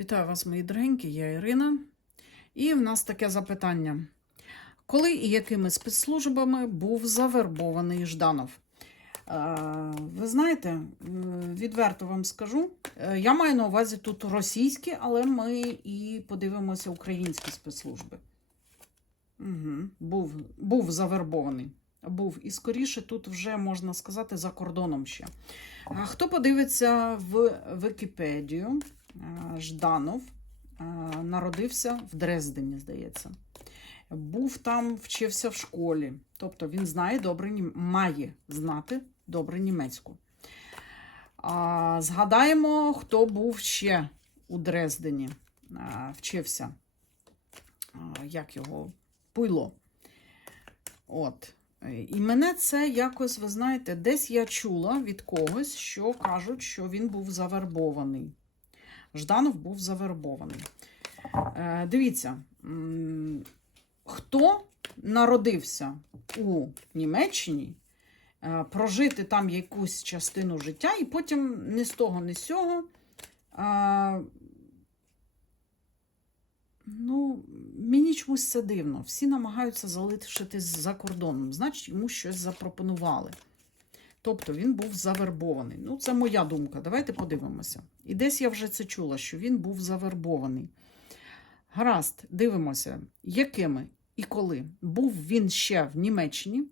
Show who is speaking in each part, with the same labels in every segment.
Speaker 1: Вітаю вас, мої дорогенькі, я Ірина. І в нас таке запитання: коли і якими спецслужбами був завербований Жданов? Е, Ви знаєте, відверто вам скажу, е, я маю на увазі тут російські, але ми і подивимося українські спецслужби. Угу. Був, був завербований. Був. І скоріше тут вже можна сказати за кордоном ще. А Хто подивиться в Вікіпедію? Е, Жданов е, народився в Дрездені, здається. Був там, вчився в школі. Тобто він знає добре, має знати добре німецьку. Згадаємо, хто був ще у Дрездені, а, вчився. Як його? Пуйло. От. Е, І мене це якось, ви знаєте, десь я чула від когось, що кажуть, що він був завербований. Жданов був завербований. Е, дивіться, хто народився у Німеччині, е, прожити там якусь частину життя, і потім ні з того, ні з цього. е, Ну, мені чомусь це дивно. Всі намагаються залишитись за кордоном, значить, йому щось запропонували. Тобто він був завербований. Ну, це моя думка. Давайте подивимося. І десь я вже це чула, що він був завербований. Гаразд, дивимося, якими і коли був він ще в Німеччині,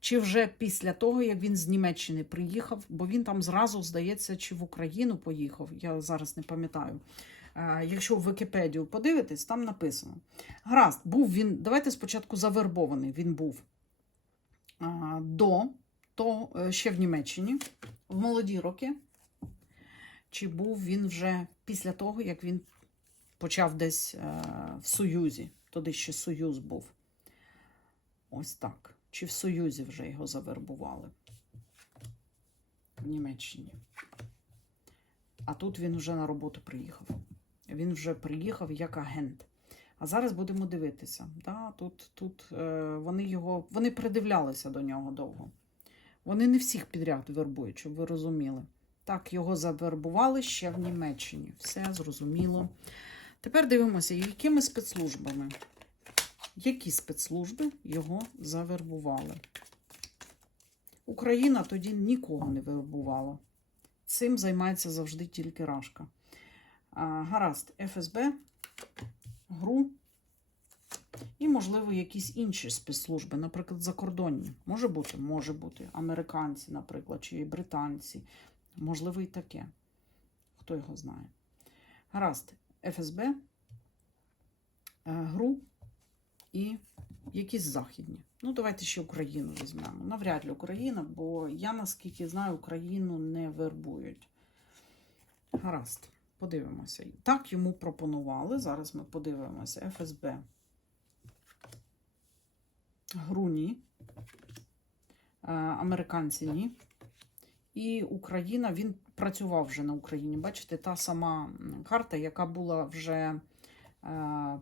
Speaker 1: чи вже після того, як він з Німеччини приїхав, бо він там зразу, здається, чи в Україну поїхав, я зараз не пам'ятаю. Якщо в Вікіпедію подивитись, там написано. Гаразд, був він, давайте спочатку завербований. Він був до, то е, ще в Німеччині, в молоді роки. Чи був він вже після того, як він почав десь е, в Союзі? Тоді ще Союз був. Ось так. Чи в Союзі вже його завербували? В Німеччині. А тут він вже на роботу приїхав. Він вже приїхав як агент. А зараз будемо дивитися. Да, тут тут е, вони його вони придивлялися до нього довго. Вони не всіх підряд вербують, щоб ви розуміли. Так, його завербували ще в Німеччині. Все зрозуміло. Тепер дивимося, якими спецслужбами. Які спецслужби його завербували? Україна тоді нікого не вербувала. Цим займається завжди тільки Рашка. А, гаразд, ФСБ, ГРУ і, можливо, якісь інші спецслужби, наприклад, закордонні. Може бути, може бути. Американці, наприклад, чи британці. Можливо, і таке. Хто його знає. Гаразд, ФСБ, е, ГРУ і якісь західні. Ну, давайте ще Україну візьмемо. Навряд ли Україна, бо я, наскільки знаю, Україну не вербують. Гаразд, подивимося. Так йому пропонували. Зараз ми подивимося. ФСБ. ГРУ ні. Е, Американці ні. І Україна, він працював вже на Україні. Бачите, та сама карта, яка була вже е,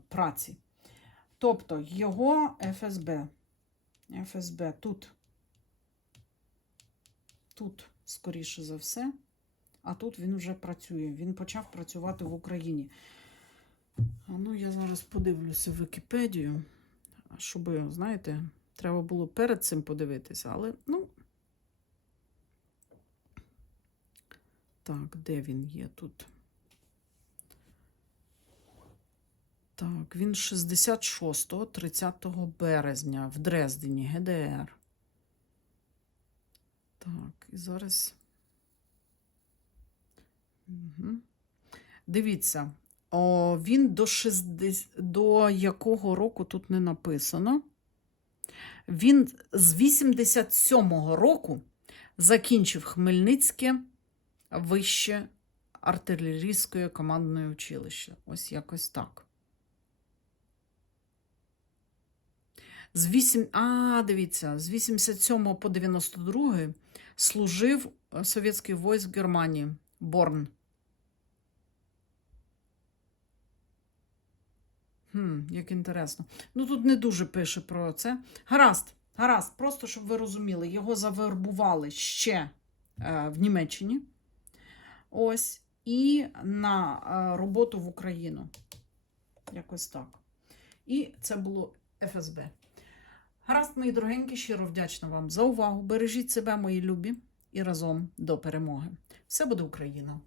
Speaker 1: праці. Тобто його ФСБ. ФСБ тут. Тут, скоріше за все. А тут він вже працює. Він почав працювати в Україні. А ну, я зараз подивлюся в Вікіпедію, щоб, знаєте, треба було перед цим подивитися, але, ну. Так, де він є тут? Так, він 66-го, 30 березня в Дрездені, ГДР. Так, і зараз. Угу. Дивіться, о, він до 60, до якого року тут не написано. Він з 87-го року закінчив Хмельницьке вище артилерійське командне училище. Ось якось так. З 8... А, дивіться, з 87 по 92 служив е, совєтський войск Германії. Борн. Хм, як інтересно. Ну, тут не дуже пише про це. Гаразд, гаразд, просто щоб ви розуміли, його завербували ще е, в Німеччині. Ось. і на е, роботу в Україну. Якось так. І це було ФСБ. Гаразд, мої дорогенькі, щиро вдячна вам за увагу. Бережіть себе, мої любі, і разом до перемоги. Все буде Україна!